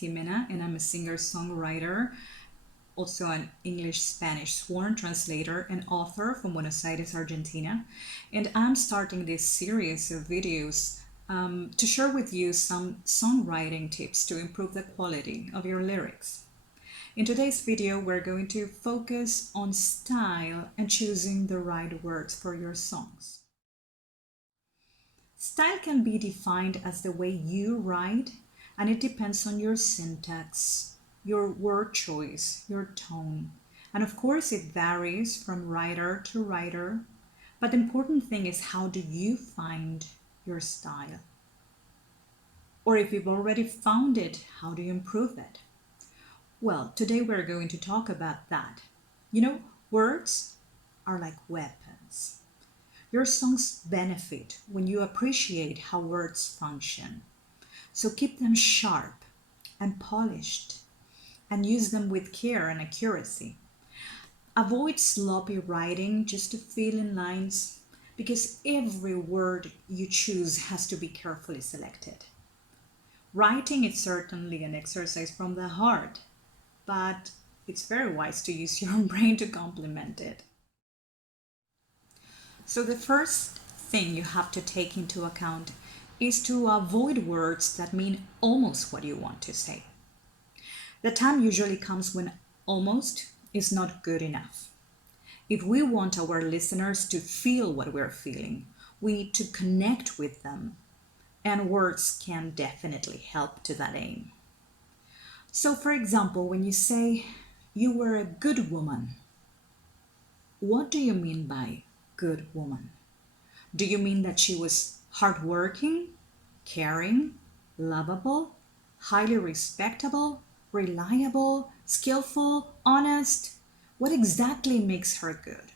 Jimena, and I'm a singer-songwriter, also an English-Spanish sworn translator and author from Buenos Aires, Argentina. And I'm starting this series of videos to share with you some songwriting tips to improve the quality of your lyrics. In today's video, we're going to focus on style and choosing the right words for your songs. Style can be defined as the way you write, and it depends on your syntax, your word choice, your tone. And of course, it varies from writer to writer, but the important thing is, how do you find your style? Or if you've already found it, how do you improve it? Well, today we're going to talk about that. Words are like weapons. Your songs benefit when you appreciate how words function. So keep them sharp and polished and use them with care and accuracy. Avoid sloppy writing just to fill in lines, because every word you choose has to be carefully selected. Writing is certainly an exercise from the heart, but it's very wise to use your brain to complement it. So the first thing you have to take into account is to avoid words that mean almost what you want to say. The time usually comes when almost is not good enough. If we want our listeners to feel what we're feeling, we need to connect with them, and words can definitely help to that aim. So, for example, when you say, "You were a good woman," what do you mean by good woman? Do you mean that she was hardworking, caring, lovable, highly respectable, reliable, skillful, honest? What exactly makes her good?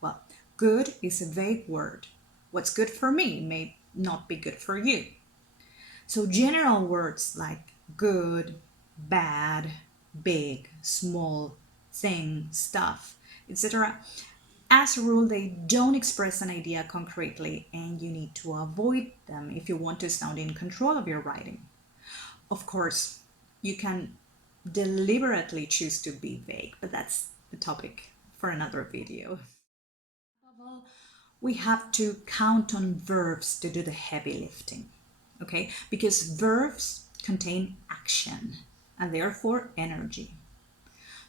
Well, good is a vague word. What's good for me may not be good for you. So general words like good, bad, big, small, thing, stuff, etc. As a rule, they don't express an idea concretely, and you need to avoid them if you want to sound in control of your writing. Of course, you can deliberately choose to be vague, but that's a topic for another video. Above all, we have to count on verbs to do the heavy lifting, okay? Because verbs contain action and therefore energy.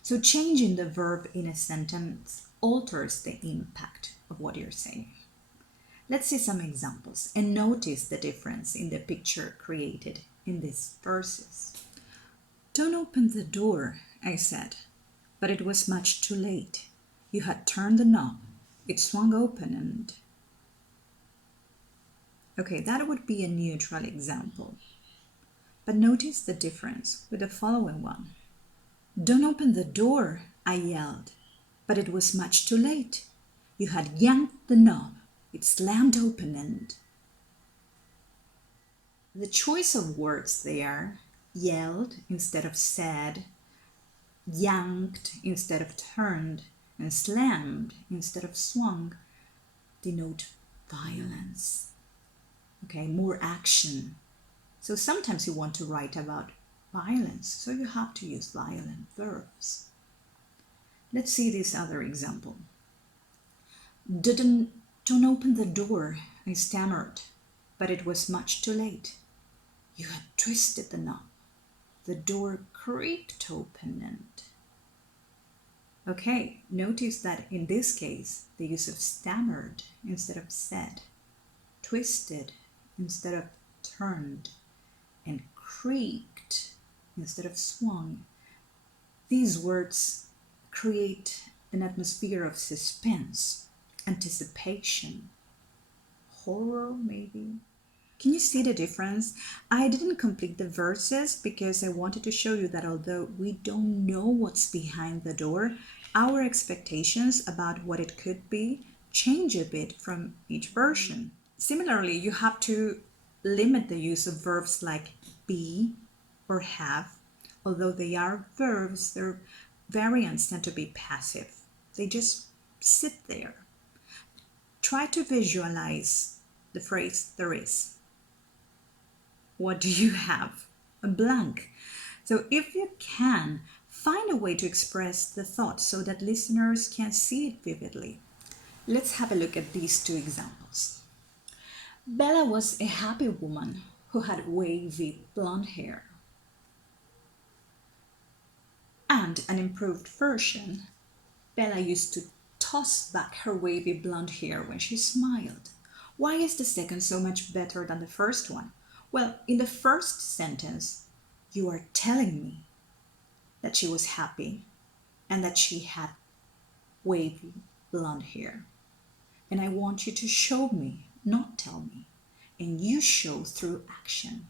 So changing the verb in a sentence alters the impact of what you're saying. Let's see some examples and notice the difference in the picture created in these verses. "Don't open the door," I said, "but it was much too late. You had turned the knob. It swung open and..." Okay, that would be a neutral example. But notice the difference with the following one. "Don't open the door," I yelled, "but it was much too late. You had yanked the knob. It slammed open and..." The choice of words there, yelled instead of said, yanked instead of turned, and slammed instead of swung, denote violence. Okay, more action. So sometimes you want to write about violence, so you have to use violent verbs. Let's see this other example. Don't open the door," I stammered, "but it was much too late. You had twisted the knob. The door creaked open and..." Okay, notice that in this case, the use of stammered instead of said, twisted instead of turned, and creaked instead of swung. These words create an atmosphere of suspense, anticipation, horror maybe. Can you see the difference? I didn't complete the verses because I wanted to show you that although we don't know what's behind the door, our expectations about what it could be change a bit from each version. Similarly, you have to limit the use of verbs like be or have. Although they are verbs, their variants tend to be passive. They just sit there. Try to visualize the phrase "there is." What do you have? A blank. So if you can, find a way to express the thought so that listeners can see it vividly. Let's have a look at these two examples. Bella was a happy woman who had wavy blonde hair. And an improved version, Bella used to toss back her wavy blonde hair when she smiled. Why is the second so much better than the first one? Well, in the first sentence, you are telling me that she was happy and that she had wavy blonde hair. And I want you to show me, not tell me. And you show through action.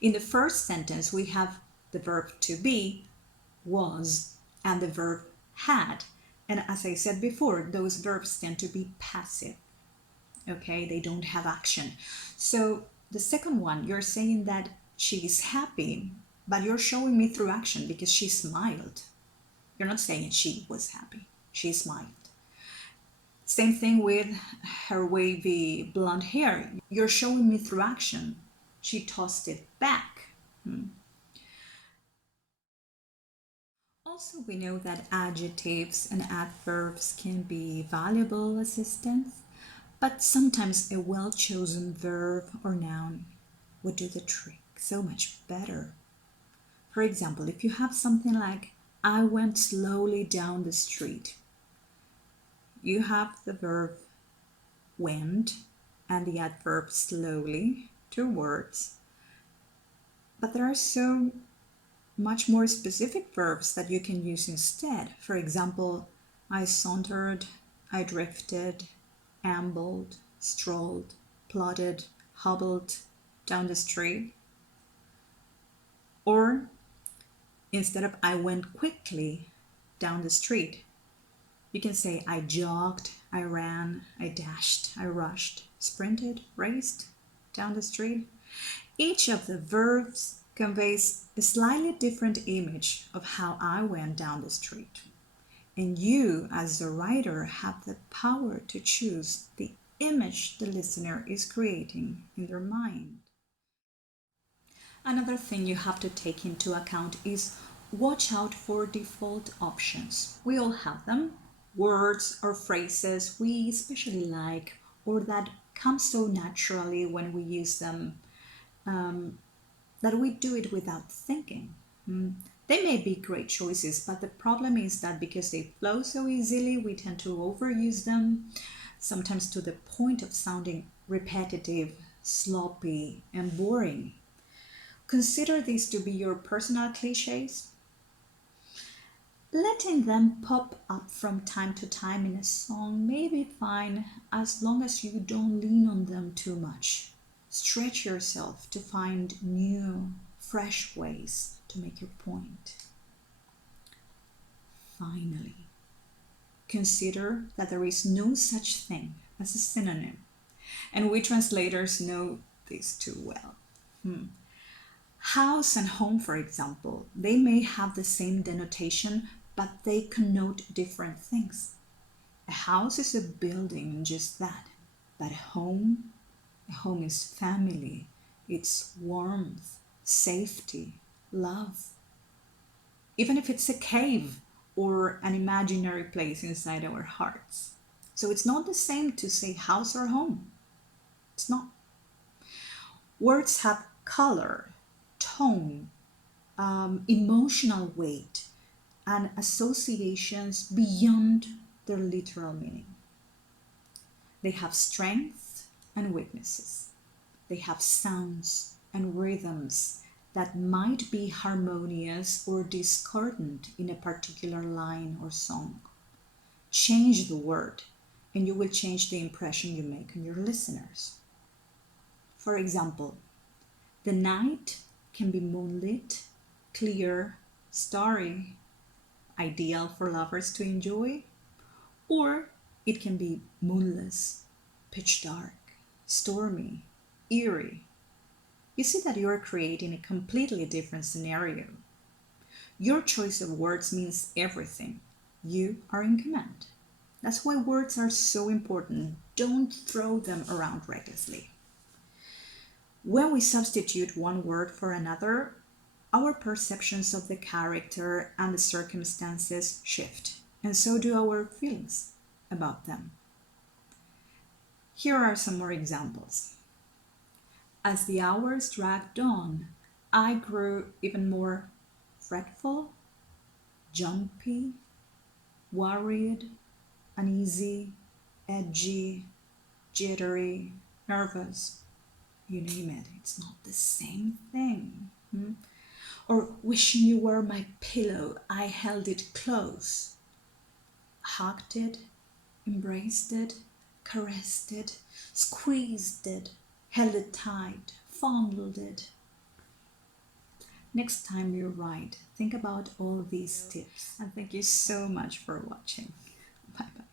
In the first sentence, we have the verb to be, was, and the verb had. And as I said before, those verbs tend to be passive. Okay, they don't have action. So the second one, you're saying that she is happy, but you're showing me through action because she smiled. You're not saying she was happy, she smiled. Same thing with her wavy blonde hair. You're showing me through action. She tossed it back. Also, we know that adjectives and adverbs can be valuable assistants, but sometimes a well chosen verb or noun would do the trick so much better. For example, if you have something like, I went slowly down the street, you have the verb went and the adverb slowly, 2 words. But there are so much more specific verbs that you can use instead. For example, I sauntered, I drifted, ambled, strolled, plodded, hobbled down the street. Or instead of I went quickly down the street, you can say I jogged, I ran, I dashed, I rushed, sprinted, raced down the street. Each of the verbs conveys a slightly different image of how I went down the street. And you, as the writer, have the power to choose the image the listener is creating in their mind. Another thing you have to take into account is watch out for default options. We all have them. Words or phrases we especially like or that come so naturally when we use them that we do it without thinking. They may be great choices, but the problem is that because they flow so easily, we tend to overuse them, sometimes to the point of sounding repetitive, sloppy, and boring. Consider these to be your personal cliches. Letting them pop up from time to time in a song may be fine as long as you don't lean on them too much. Stretch yourself to find new, fresh ways to make your point. Finally, consider that there is no such thing as a synonym, and we translators know this too well. House and home, for example, they may have the same denotation, but they connote different things. A house is a building and just that, but a home is family, it's warmth, safety, love. Even if it's a cave or an imaginary place inside our hearts. So it's not the same to say house or home. It's not. Words have color, tone, emotional weight, and associations beyond their literal meaning. They have strengths and weaknesses. They have sounds and rhythms that might be harmonious or discordant in a particular line or song. Change the word, and you will change the impression you make on your listeners. For example, the night can be moonlit, clear, starry, ideal for lovers to enjoy, or it can be moonless, pitch dark, stormy, eerie. You see that you are creating a completely different scenario. Your choice of words means everything. You are in command. That's why words are so important. Don't throw them around recklessly. When we substitute one word for another, our perceptions of the character and the circumstances shift, and so do our feelings about them. Here are some more examples. As the hours dragged on, I grew even more fretful, jumpy, worried, uneasy, edgy, jittery, nervous. You name it, it's not the same thing. Or wishing you were my pillow, I held it close, hugged it, embraced it, caressed it, squeezed it, held it tight, fondled it. Next time you write, think about all these tips. And thank you so much for watching. Bye bye.